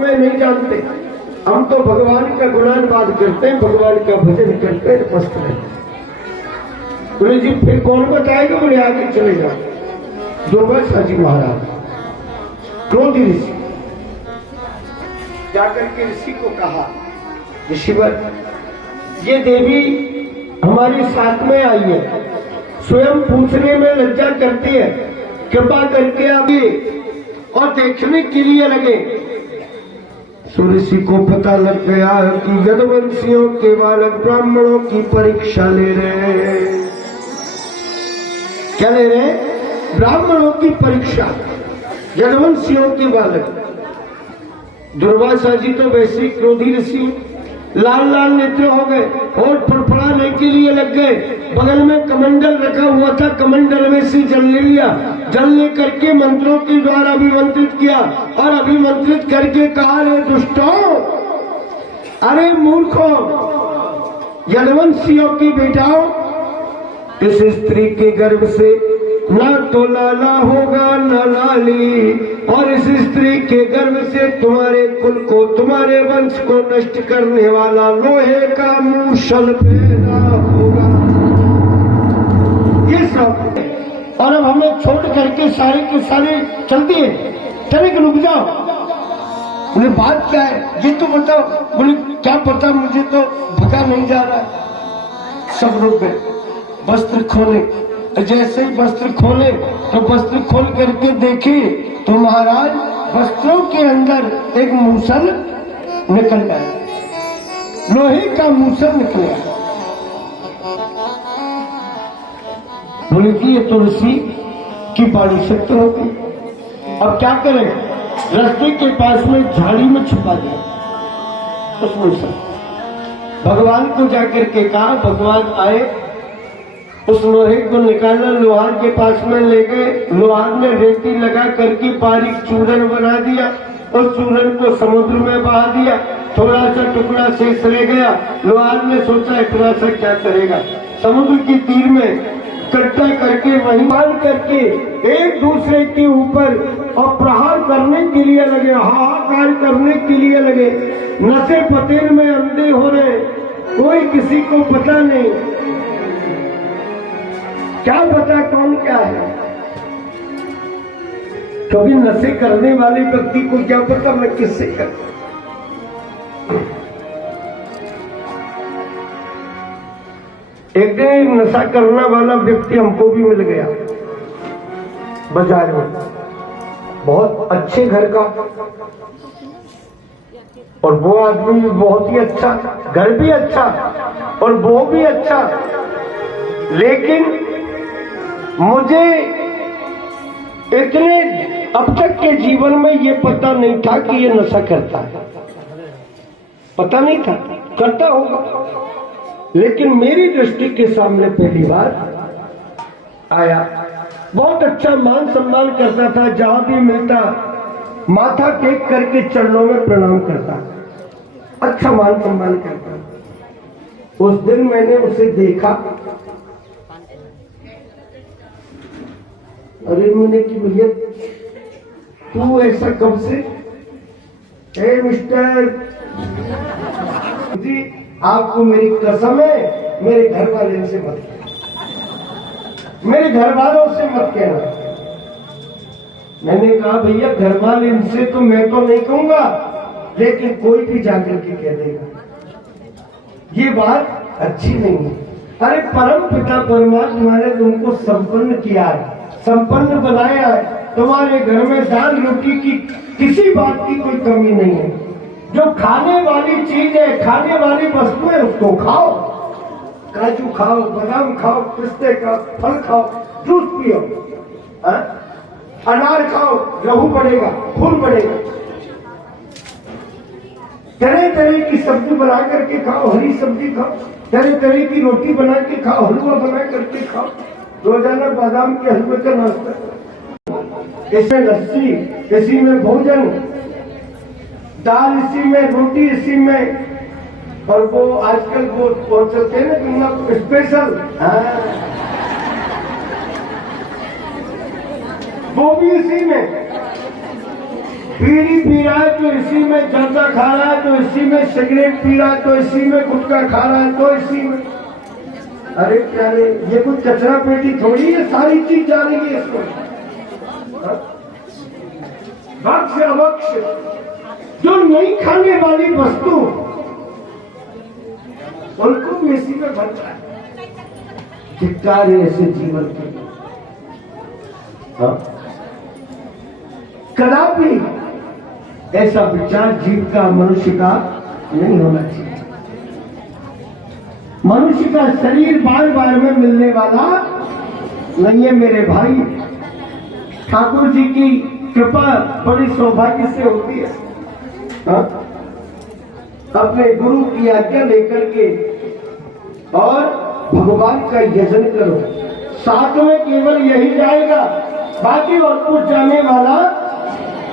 में नहीं जानते, हम तो भगवान का गुणानुवाद करते हैं, भगवान का भजन करते हैं, मस्त रहते। बोले जी फिर कौन बताएगा? बोले आगे चले जाओ। दुर्वासा जी महाराज क्रोधी ऋषि जाकर के ऋषि को कहा, ऋषिवर ये देवी हमारे साथ में आई है, स्वयं पूछने में लज्जा करती है, कृपा करके आगे और देखने के लिए लगे। ऋषि को पता लग गया कि यदुवंशियों के बालक ब्राह्मणों की परीक्षा ले रहे हैं। क्या ले रहे हैं? ब्राह्मणों की परीक्षा, यदुवंशियों के बालक। दुर्वासा जी तो वैसे ही क्रोधी ऋषि, लाल लाल नेत्र हो गए और फड़फड़ाने के लिए लग गए। बगल में कमंडल रखा हुआ था, कमंडल में से जल ले लिया, जल ले करके मंत्रों के द्वारा अभिमंत्रित किया और अभिमंत्रित करके कहा, रे दुष्टों, अरे मूर्खों, यदुवंशियों की बेटाओं, इस स्त्री के गर्भ से ना तो लाला होगा न लाली, और इस स्त्री के गर्भ से तुम्हारे कुल को, तुम्हारे वंश को नष्ट करने वाला लोहे का मूसल पैदा होगा। ये सब, और अब हमें छोड़ करके सारे के सारे चल दिए। चले कि रुक जाओ। बोले बात क्या है ये तो बताओ। बोले क्या पता, मुझे तो पता नहीं जा रहा। सब रुक गए, वस्त्र खोले। जैसे ही वस्त्र खोले तो वस्त्र खोल करके देखे तो महाराज वस्त्रों के अंदर एक मूसल निकल गया, लोहे का मूसल निकला। बोले कि ये तो ऋषि की बाणी शक्ति होगी। अब क्या करें? रस्ते के पास में झाड़ी में छुपा दिया उस मूसल। भगवान को जाकर के कहा, भगवान आए, उस लोहे को निकाला, लोहार के पास में ले गए। लोहार ने रेती लगा करके बारीक चूरन बना दिया, उस चूरन को समुद्र में बहा दिया। थोड़ा सा टुकड़ा शेष रह गया। लोहार ने सोचा इतना सा क्या करेगा, समुद्र की तीर में इकट्ठा करके वहीं बांध करके एक दूसरे के ऊपर और प्रहार करने के लिए लगे, हाहाकार करने के लिए लगे। नशे पतेल में अंधे हो रहे, कोई किसी को पता नहीं, क्या पता कौन क्या है, क्योंकि नशे करने वाले व्यक्ति को क्या पता मैं किससे करता। एक दिन नशा करने वाला व्यक्ति हमको भी मिल गया बाजार में, बहुत अच्छे घर का, और वो आदमी भी बहुत ही अच्छा, घर भी अच्छा और वो भी अच्छा। लेकिन मुझे इतने अब तक के जीवन में ये पता नहीं था कि ये नशा करता है, पता नहीं था, करता होगा, लेकिन मेरी दृष्टि के सामने पहली बार आया। बहुत अच्छा मान सम्मान करता था, जहां भी मिलता माथा टेक करके चरणों में प्रणाम करता, अच्छा मान सम्मान करता। उस दिन मैंने उसे देखा, अरे मैंने कि भैया तू ऐसा कब से? ए मिस्टर जी, आपको मेरी कसम है, मेरे घर वाले से मत कहना, मेरे घर वालों से मत कहना। मैंने कहा भैया घर वाले इनसे तो मैं तो नहीं कहूंगा, लेकिन कोई भी जाकर के कह देगा, ये बात अच्छी नहीं है। अरे परम पिता परमात्मा ने तुमको संपन्न किया है, संपन्न बनाया है, तुम्हारे घर में दाल रोटी की किसी बात की कोई कमी नहीं है। जो खाने वाली चीज है, खाने वाली वस्तु है, उसको खाओ, काजू खाओ, बादाम खाओ, पिस्ते खाओ, फल खाओ, जूस पियो, अनार खाओ, लहू बढ़ेगा, खून बढ़ेगा। तरह तरह की सब्जी बना करके खाओ, हरी सब्जी खाओ, तरह तरह की रोटी बना के खाओ, हलवा बना करके खाओ, रोजाना बादाम के हलवे का नाश्ता, इसमें लस्सी, इसी में भोजन, दाल इसी में, रोटी इसी में, और वो आजकल वो चलते हैं ना स्पेशल, वो भी इसी में। बीड़ी पी रहा है तो इसी में जर्दा खा रहा है, तो इसी में सिगरेट पी रहा है, तो इसी में गुटखा खा रहा है, तो इसी में। अरे क्या रे, ये कुछ कचरा पेटी थोड़ी है, सारी चीज जा रही है इसमें। भक्ष अभक्ष जो नहीं खाने वाली वस्तु उनको भी इसी में भर रहा है। धिक्कार है ऐसे जीवन के। कदापि ऐसा विचार जीव का, मनुष्य का नहीं होना चाहिए। मनुष्य का शरीर बार बार में मिलने वाला नहीं है मेरे भाई। ठाकुर जी की कृपा बड़ी सौभाग्य से होती है। अपने गुरु की आज्ञा लेकर के और भगवान का यजन करो। साथ में केवल यही जाएगा, बाकी और कुछ जाने वाला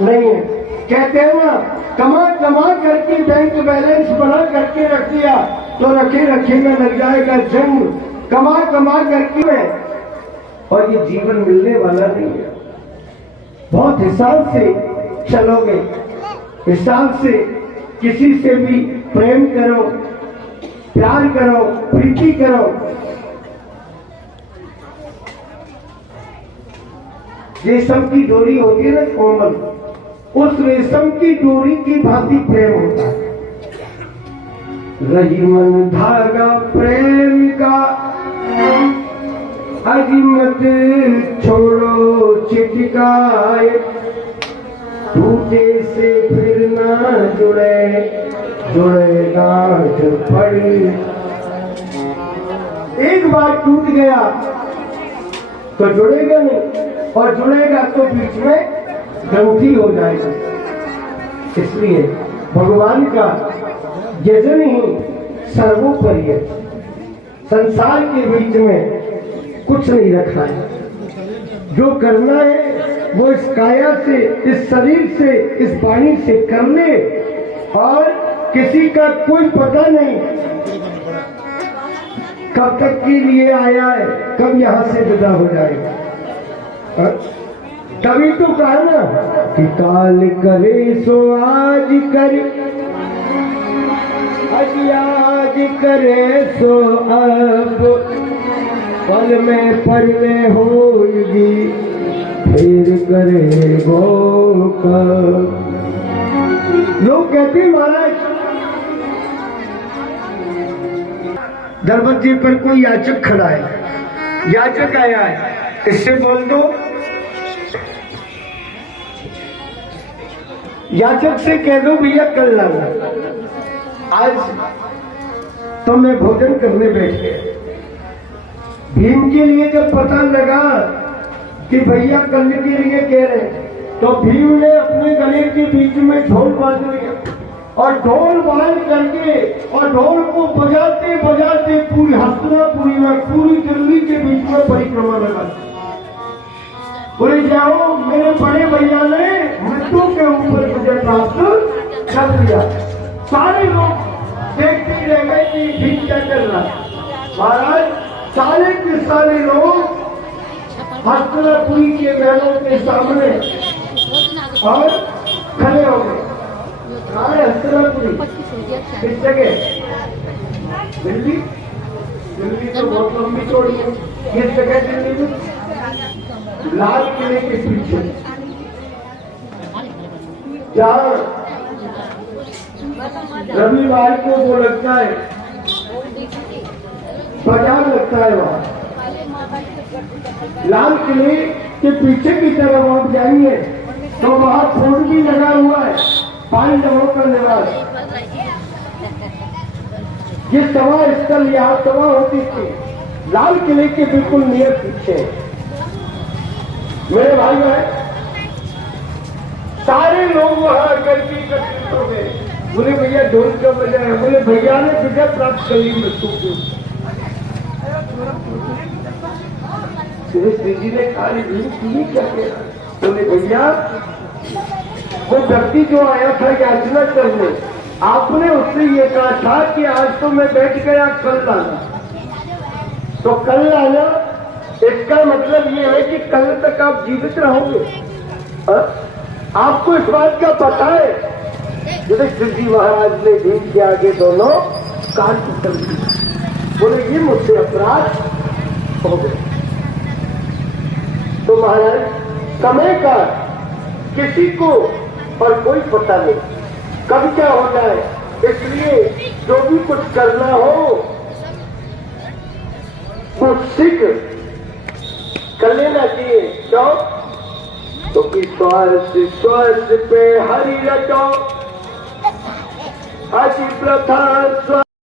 नहीं है। कहते हैं ना, कमा कमा करके बैंक बैलेंस बना करके रख दिया तो रखे रखे में लग जाएगा जंग। कमा कमा करके, और ये जीवन मिलने वाला नहीं है। बहुत हिसाब से चलोगे, हिसाब से किसी से भी प्रेम करो, प्यार करो, प्रीति करो। रेशम की डोरी होती है ना कोमल, उस रेशम की डोरी की भांति प्रेम होता है। रही मन धागा प्रेम का, अजीमत छोड़ो चिटकाए, टूटे से फिर ना जुड़े, जुड़े गांठ पड़ी। एक बार टूट गया तो जुड़ेगा नहीं, और जुड़ेगा तो बीच में गंठी हो जाएगा। इसलिए भगवान का यजन ही सर्वोपरि है। संसार के बीच में कुछ नहीं रखा है। जो करना है वो इस काया से, इस शरीर से, इस वाणी से कर ले, और किसी का कोई पता नहीं कब तक के लिए आया है, कब यहाँ से विदा हो जाएगा। तभी तो कहा ना कि काल करे सो आज कर, आज करे सो अब, पल में पड़ने होगी, फिर करे वो कब। लोग कहते महाराज, दरवाजे पर कोई याचक खड़ा है, याचक आया है, इससे बोल दो। याचक से कह दो भैया कल लाना, आज तो मैं भोजन करने बैठ गया। भीम के लिए जब पता लगा कि भैया कल के लिए कह रहे हैं, तो भीम ने अपने गले के बीच में ढोल बांध लिया, और ढोल बांध करके और ढोल को बजाते बजाते पूरी हस्तिनापुरी में, पूरी दिल्ली के बीच में परिक्रमा लगा। बोले जाओ, मेरे बड़े भैया ने मृत्यु के ऊपर विजय प्राप्त कर लिया। सारे लोग देखते ही रह गए कि भीम क्या कर रहा है। महाराज सारे के सारे लोग हस्तिनापुरी के महलों के सामने और खड़े हो गए। सारे हस्तिनापुरी किस जगह? दिल्ली। दिल्ली तो बहुत लंबी चौड़ी है। किस जगह दिल्ली में? लाल किले के पीछे, जहाँ रविवार को वो लगता है, बाजार लगता है, वहाँ लाल किले के पीछे की तरफ आप जाएंगे तो वहाँ फोन भी लगा हुआ है, पांडवों का निवास। ये सभा स्थल यहाँ सभा होती थी, लाल किले के बिल्कुल नियर पीछे। मेरे भाई है, सारे लोग वहां करके एकत्रित हो गए। बोले भैया ढोल क्यों बजा है? बोले भैया ने विजय प्राप्त कर ली मृत्यु को। श्री जी ने कहा क्या कहा? बोले भैया वो व्यक्ति जो आया था याचना करने, आपने उससे ये कहा था कि आज तो मैं बैठ गया, कल लाना। तो कल लाना, इसका मतलब ये है कि कल तक आप जीवित रहोगे। आपको इस बात का पता है युधिष्ठिर जी महाराज ने भीम के आगे दोनों कान कर दिए, बोले ये मुझसे अपराध हो गए। तो महाराज समय का किसी को और कोई पता नहीं कब क्या हो जाए, इसलिए जो भी कुछ करना हो वो शीघ्र कर लेना चाहिए। क्यों? क्योंकि श्वास पे हरि रचो, हरि प्रथा